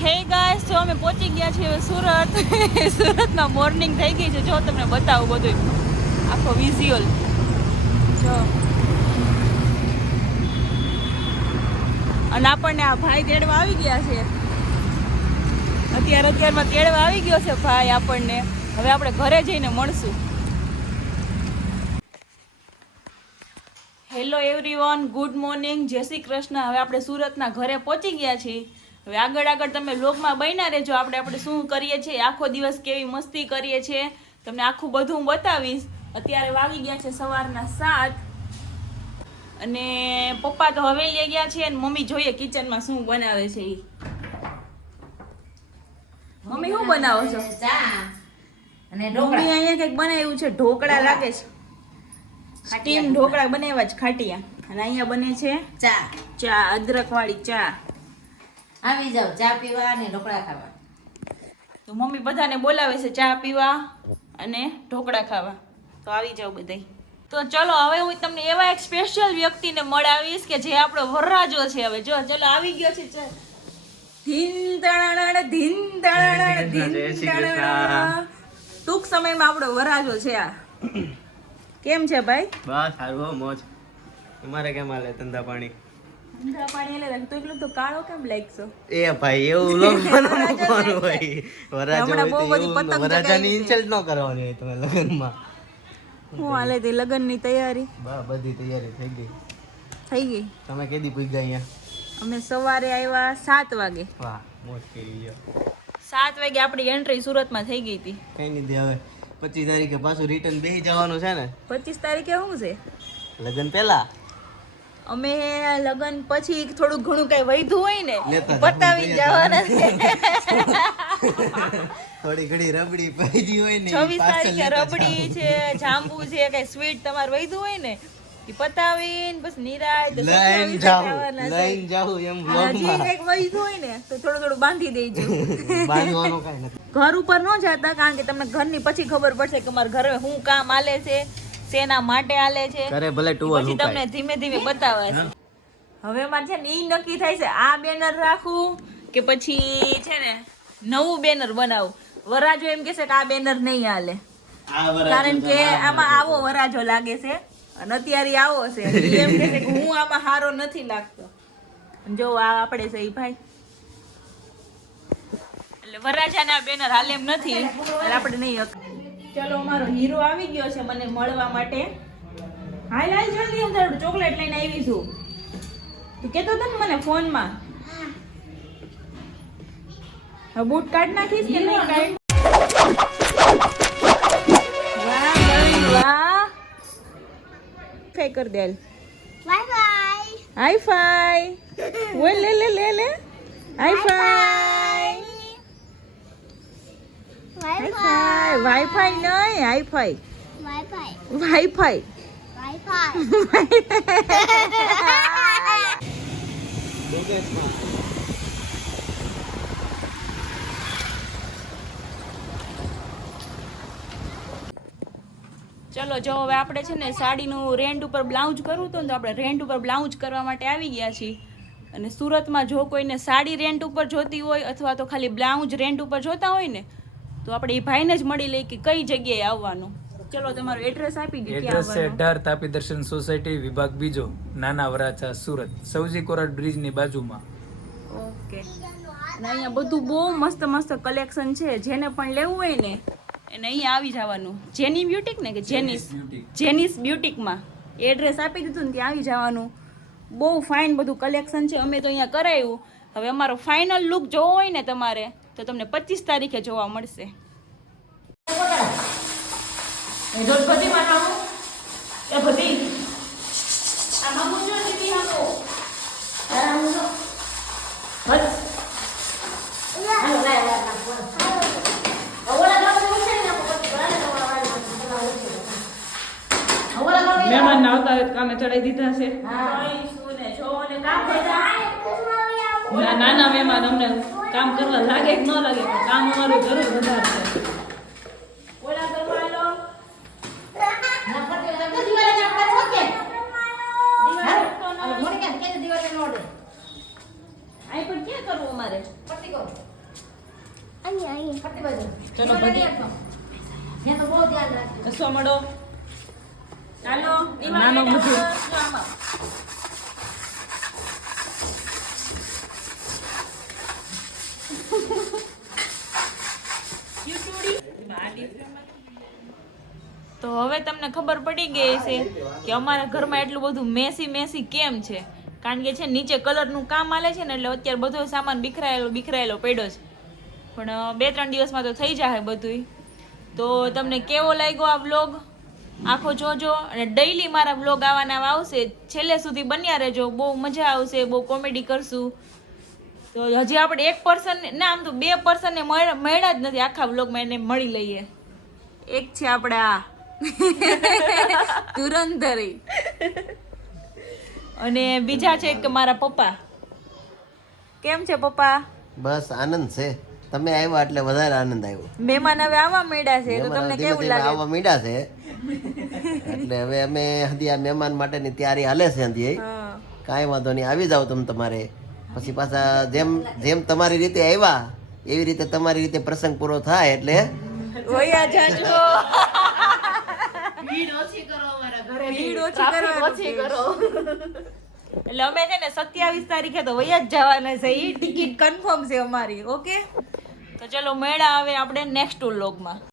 હે ગાઈસ, જો અમે પહોંચી ગયા છીએ સુરત. સુરતમાં મોર્નિંગ થઈ ગઈ છે. જો તમને બતાવું બધું આખો વિઝ્યુઅલ. જો અને આપણને આ ભાઈ તેડવા આવી ગયા છે. અત્યારમાં તેડવા આવી ગયો છે ભાઈ આપણને. હવે આપણે ઘરે જઈને મળશું. હેલો એવરીવન, ગુડ મોર્નિંગ, જય શ્રી કૃષ્ણ. હવે આપણે સુરતના ઘરે પહોંચી ગયા છીએ. હવે આગળ તમે વ્લોગમાં બન્યા રહેજો. આપણે શું કરીએ છીએ, આખો દિવસ કેવી મસ્તી કરીએ છીએ, તમને આખું બધું હું બતાવીશ. અત્યારે વાગી ગયા છે સવારના 7 અને પપ્પા તો હવેલી ગયા છે અને મમ્મી જોઈએ કિચનમાં શું બનાવે છે. મમ્મી શું બનાવો છો? ચા અને મમ્મી અહીંયા કંઈક બનાવ્યું છે, ઢોકળા લાગે છે. સ્ટીમ ઢોકળા બનાવ્યા છે ખાટિયા. અને અહીંયા બને છે ચા, અદરક વાળી ચા. આવી જાવ ચા પીવા અને ઢોકળા ખાવા. તો મમ્મી બધાને બોલાવે છે ચા પીવા અને ઢોકળા ખાવા. તો આવી જાવ બધાય. તો ચલો હવે હું તમને એવા એક સ્પેશિયલ વ્યક્તિને મળાવીશ કે જે આપણો વરરાજો છે. હવે જો ચલો આવી ગયો છે. ધીન તણાણ ધીન તણાણ ધીન તણાણ. ટૂંક સમયમાં આપણો વરરાજો છે આ. કેમ છે ભાઈ? બસ સારું, મોજ. તમારે કેમ હાલે ધંધા પાણી? ધંધા પાણી એટલે તો એટલું તો કાળો કેમ લાગશો? એ ભાઈ એવું લગ્ન મૂકવાનું હોય. વરાજો હમણાં બહુ બધી હોય પતંગ તો વરાજાની ચગાવી છે. ઇન્સલ્ટ ન કરવાની હોય તમે લગ્નમાં. હું હાલે તે લગ્નની તૈયારી બધી તૈયારી થઈ ગઈ. થઈ ગઈ. તમે કેદી પૂગ્યા અહીંયા? અમે સવારે આવ્યા 7 વાગે. વાહ, મોજ કરી ગયો. 7 વાગે આપણી એન્ટ્રી સુરતમાં થઈ ગઈ હતી. કઈ નહીં દે હવે 25 તારીખે પાછું રિટર્ન બેસી જવાનું છે ને? 25 તારીખે શું છે? લગ્ન પહેલા અમે લગ્ન પછી થોડું ઘણું કઈ વૈધું હોય ને લેતા પતાવી જવાના છે. થોડી ઘડી રબડી પડી હોય ને 26 તારીખે રબડી છે, જાંબુ છે, કઈ સ્વીટ તમારે વૈધું હોય ને એ પતાવીને બસ નિરાય લઈને જાવું એમ હજી વ્લોગમાં કઈક વૈધું હોય ને તો થોડું બાંધી દેજો. બાંધવાનું કઈ નથી. ઘર ઉપર ન જતા, કારણ કે તમને ઘરની પછી ખબર પડશે કે મારા ઘરે શું કામ હાલે છે, શેના માટે હાલે છે. ઘરે ભલે ટુવલ પછી તમને ધીમે ધીમે બતાવે છે. હવે મારે છે ને ઈ નક્કી થાય છે આ બેનર રાખવું કે પછી છે ને નવું બેનર બનાવું. વરાજો એમ કહેશે કે આ બેનર નહીં હાલે, કારણ કે આમાં આવો વરાજો લાગે છે અને અત્યારે આવો છે. ઈ એમ કહેશે કે હું આમાં હારો નથી લાગતો. જો આ આપણે છે ઈ ભાઈ, એટલે વરાજાને આ બેનર હાલે એમ નથી એટલે આપણે નહીં. ચલો અમારો હીરો આવી ગયો છે મને મળવા માટે. હાલ હાલ જલ્દી, હું તારું ચોકલેટ લઈને આવી છું. તું કહેતો હતો ને મને ફોનમાં. હવે બૂટ કાઢ નાખીશ કે નહીં કાઢ? વાહ ભાઈ વાહ. કઈ કર દે. Bye bye. Hi fi. ઓય લે લે લે લે. Hi fi. Bye hi bye. Fi. Wifi નહીં, hi fi. Bye bye. Wifi. Bye bye. ચલો જો હવે આપણે છે ને સાડીનું રેન્ટ ઉપર બ્લાઉઝ કરવું હતું ને, તો આપણે રેન્ટ ઉપર બ્લાઉઝ કરવા માટે આવી ગયા છીએ. અને સુરતમાં જો કોઈને સાડી રેન્ટ ઉપર જોતી હોય અથવા તો ખાલી બ્લાઉઝ રેન્ટ ઉપર જોતા હોય ને, તો આપણે એ ભાઈને જ મળી લઈએ કે કઈ જગ્યાએ આવવાનું. ચલો તમારું એડ્રેસ આપી દો. એડ્રેસ છે 18 તાપી દર્શન સોસાયટી, વિભાગ બીજો, નાના વરાછા, સુરત, સૌજી કોરટ બ્રિજની બાજુમાં. ઓકે. અને અહીંયા બધું બહુ મસ્ત મસ્ત કલેક્શન છે. જેને પણ લેવું હોય ને એને અહીંયા આવી જવાનું. જેની બ્યુટિક ને કે જેનિસ બ્યુટિકમાં એડ્રેસ આપી દીધું ને ત્યાં આવી જવાનું. બહુ ફાઇન બધું કલેક્શન છે. અમે તો અહીંયા કરાવ્યું. હવે અમારો ફાઇનલ લુક જોવો હોય ને તમારે તો તમને 25 તારીખે જોવા મળશે. બધી માતાઓ એ બધી આમાં મુજો દીદી આવો તારા મુજો બસ હાલો લાય ઓલા ગામ નું છે ને આપણે બરાબર મહેમાન ના આવતા હોય કામે ચડાઈ દીધા છે. કઈ શું ને જો ને કામ બધા નાના મહેમાન અમને કામ કરવા લાગે કે ન લાગે પણ કામ અમારું જરૂર વધારે છે. ઓલા કરવા આલો આઈ પણ ક્યાં કરવું તમારે ફરતી કરો અહીં ફરતી બાજુ ચલો બધી. મેં તો બહુ ધ્યાન રાખ્યું હસવા માંડો. ચાલો નાનો મૂકી. જો આમાં. તો હવે તમને ખબર પડી ગઈ છે કે અમારા ઘરમાં એટલું બધું મેસી કેમ છે. કારણ કે છે નીચે કલરનું કામ આલે છે ને એટલે અત્યારે બધો સામાન બીખરાયેલો પડ્યો છે. પણ 2-3 દિવસમાં તો થઈ જશે બધું. તો તમને કેવો લાગ્યો આ વ્લોગ આખો જોજો, અને ડેઈલી મારા વ્લોગ આવવાના આવશે. છેલ્લે સુધી બન્યા રહેજો, બહુ મજા આવશે, બહુ કોમેડી કરશું. તો હજી આપણે 1 પર્સન ના, આમ તો 2 પર્સનને મળ્યા જ નથી આખા વ્લોગમાં, એને મળી લઈએ. એક છે આપણા ધુરંધરી, અને બીજા છે કે મારા પપ્પા. કેમ છે પપ્પા? બસ આનંદ છે. તમે આવ્યા એટલે વધારે આનંદ આવ્યો. મહેમાન હવે આવવા માંડ્યા છે, તો તમને ધીમે કેવું ધીમે લાગે? આવવા માંડ્યા છે એટલે હવે અમે હજી આ મહેમાન માટેની તૈયારી હાલે છે હજી. હા. કાંઈ વાંધો નહીં, આવી જાવ તમે તમારે. પછી પાછા જેમ તમારી રીતે આવ્યા એવી રીતે તમારી રીતે પ્રસંગ પૂરો થાય એટલે વયા જાજો. ભીડ ઓછી કરો અમારા ઘરે ભીડ ઓછી કરો. એટલે અમે છે ને 27 તારીખે તો વયા જ જવાના છે. ઈ ટિકિટ કન્ફર્મ છે અમારી. ઓકે, તો ચલો મેળા આવે આપણે નેક્સ્ટ વ્લોગમાં.